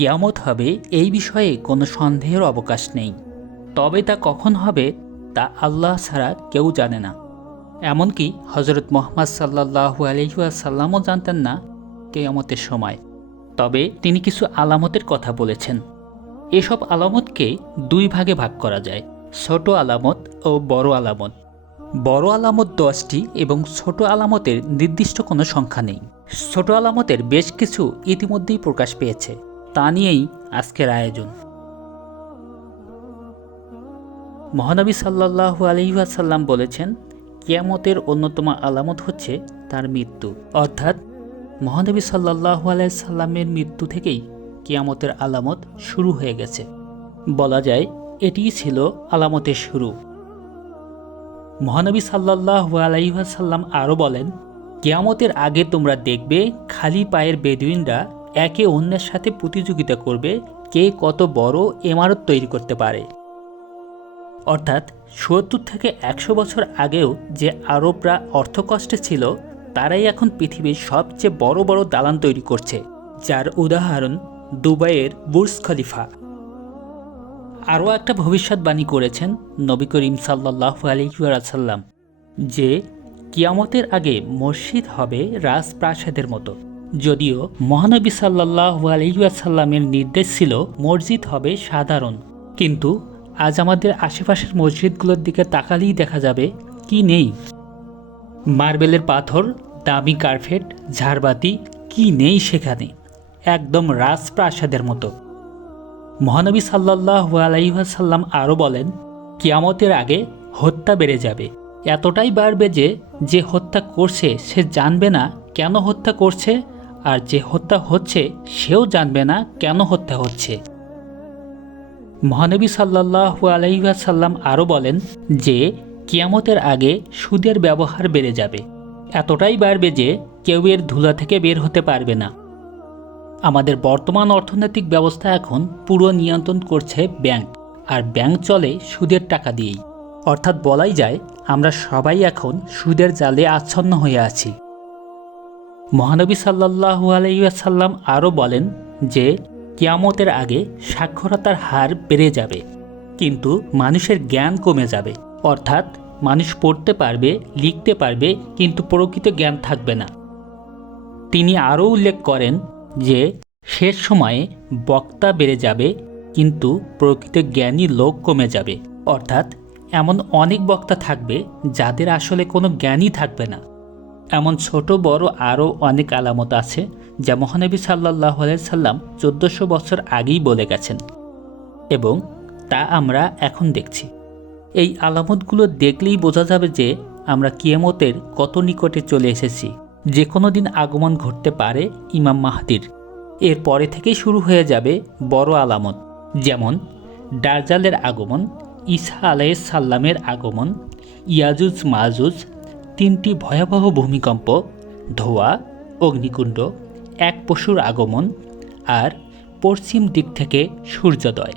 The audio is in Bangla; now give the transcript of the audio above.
কিয়ামত হবে এই বিষয়ে কোনো সন্দেহের অবকাশ নেই, তবে তা কখন হবে তা আল্লাহ ছাড়া কেউ জানে না। এমনকি হজরত মুহাম্মদ সাল্লাল্লাহু আলাইহি ওয়াসাল্লামও জানতেন না কিয়ামতের সময়। তবে তিনি কিছু আলামতের কথা বলেছেন। এসব আলামতকে দুই ভাগে ভাগ করা যায়, ছোট আলামত ও বড় আলামত। বড় আলামত 10টি এবং ছোট আলামতের নির্দিষ্ট কোনো সংখ্যা নেই। ছোট আলামতের বেশ কিছু ইতিমধ্যেই প্রকাশ পেয়েছে, তা নিয়েই আজকের আয়োজন। মহানবী সাল্লাল্লাহু আলাইহি ওয়াসাল্লাম বলেছেন, কিয়ামতের অন্যতম আলামত হচ্ছে তার মৃত্যু। অর্থাৎ মহানবী সাল্লাল্লাহু আলাইহি সাল্লামের মৃত্যু থেকেই কিয়ামতের আলামত শুরু হয়ে গেছে। বলা যায় এটিই ছিল আলামতের শুরু। মহানবী সাল্লাল্লাহু আলাইহি ওয়াসাল্লাম আরও বলেন, কিয়ামতের আগে তোমরা দেখবে খালি পায়ের বেদুইনরা একে অন্যের সাথে প্রতিযোগিতা করবে কে কত বড় ইমারত তৈরি করতে পারে। অর্থাৎ ৭০ থেকে ১০০ বছর আগেও যে আরবরা অর্থকষ্টে ছিল, তারাই এখন পৃথিবীর সবচেয়ে বড় বড় দালান তৈরি করছে, যার উদাহরণ দুবাইয়ের বুর্জ খলিফা। আরও একটা ভবিষ্যৎবাণী করেছেন নবী করিম সাল্লাল্লাহু আলাইহি ওয়াসাল্লাম যে কিয়ামতের আগে মসজিদ হবে রাজপ্রাসাদের মতো। যদিও মহানবী সাল্লাল্লাহু আলাইহি ওয়াসাল্লামের নির্দেশ ছিল মসজিদ হবে সাধারণ, কিন্তু আজ আমাদের আশেপাশের মসজিদগুলোর দিকে তাকালেই দেখা যাবে কি নেই। মার্বেলের পাথর, দামি কার্পেট, ঝাড়বাতি, কি নেই সেখানে, একদম রাজপ্রাসাদের মতো। মহানবী সাল্লাল্লাহু আলাইহি ওয়াসাল্লাম আরও বলেন, কিয়ামতের আগে হত্যা বেড়ে যাবে, এতটাই বাড়বে যে হত্যা করছে সে জানবে না কেন হত্যা করছে, আর যে হত্যা হচ্ছে সেও জানবে না কেন হত্যা হচ্ছে। মহানবী সাল্লাল্লাহু আলাইহি ওয়াসাল্লাম আরও বলেন যে কিয়ামতের আগে সুদের ব্যবহার বেড়ে যাবে, এতটাই বাড়বে যে কেউ এর ধুলা থেকে বের হতে পারবে না। আমাদের বর্তমান অর্থনৈতিক ব্যবস্থা এখন পুরো নিয়ন্ত্রণ করছে ব্যাংক, আর ব্যাংক চলে সুদের টাকা দিয়েই। অর্থাৎ বলাই যায় আমরা সবাই এখন সুদের জালে আচ্ছন্ন হয়ে আছি। মহানবী সাল্লাল্লাহু আলাইহি ওয়াসাল্লাম আরও বলেন যে কিয়ামতের আগে সাক্ষরতার হার বেড়ে যাবে, কিন্তু মানুষের জ্ঞান কমে যাবে। অর্থাৎ মানুষ পড়তে পারবে, লিখতে পারবে, কিন্তু প্রকৃত জ্ঞান থাকবে না। তিনি আরও উল্লেখ করেন যে শেষ সময়ে বক্তা বেড়ে যাবে, কিন্তু প্রকৃত জ্ঞানী লোক কমে যাবে। অর্থাৎ এমন অনেক বক্তা থাকবে যাদের আসলে কোনো জ্ঞানই থাকবে না। এমন ছোট বড় আরও অনেক আলামত আছে যা মহানবী সাল্লাল্লাহু আলাইহি সাল্লাম 1400 বছর আগেই বলে গেছেন, এবং তা আমরা এখন দেখছি। এই আলামতগুলো দেখলেই বোঝা যাবে যে আমরা কিয়ামতের কত নিকটে চলে এসেছি। যে কোনো দিন আগমন ঘটতে পারে ইমাম মাহদির। এর পরে থেকেই শুরু হয়ে যাবে বড় আলামত, যেমন দাজ্জালের আগমন, ঈসা আলাইহিস সালামের আগমন, ইয়াজুজ মাজুজ, 3টি ভয়াবহ ভূমিকম্প, ধোঁয়া, অগ্নিকুণ্ড, এক পশুর আগমন, আর পশ্চিম দিক থেকে সূর্যোদয়।